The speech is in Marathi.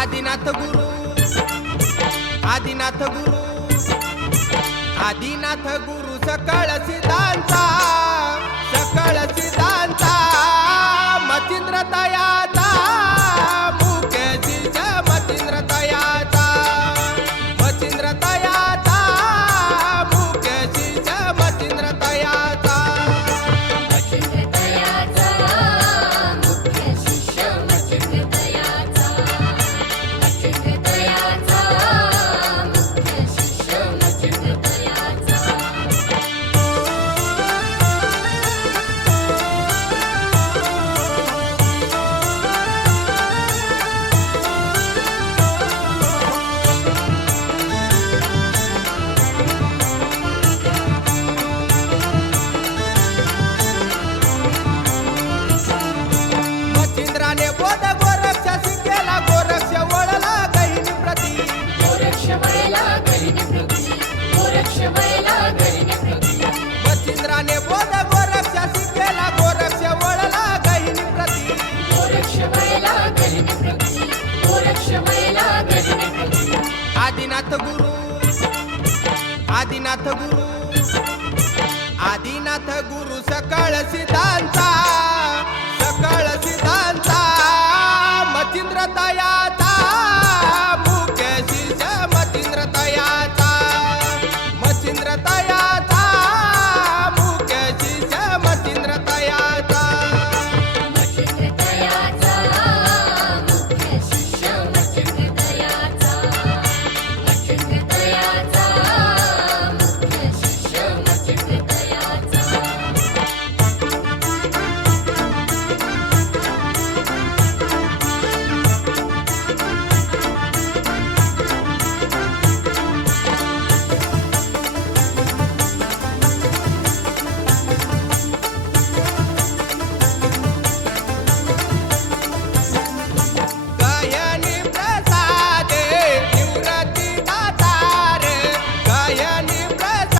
आदिनाथ गुरु आदिनाथ गुरु आदिनाथ गुरु सकळ सिद्धांता सकळ सिद्धांता मचिंद्र तयाचा मुख्य शिष्य मचिंद्र तयाचा मचिंद्र तयाचा मुख्य शिष्य मचिंद्र तयाचा मचिंद्र तयाचा मुख्य शिष्य मचिंद्र तयाचा मचिंद्र तयाचा मुख्य शिष्य मचिंद्र तयाचा मचिंद्राने बोध गोरक्ष शिकेला गोरक्ष वळला गहिनी प्रती गोरक्ष वळला गहिनी प्रती गोरक्ष वळला गहिनी प्रती मचिंद्राने बोध गोरक्ष शिकेला गोरक्ष वळला गहिनी प्रती गोरक्ष वळला गहिनी प्रती गोरक्ष वळला गहिनी प्रती आदिनाथ गुरु आदिनाथ गुरु आदिनाथ गुरु सकळ सिद्धांता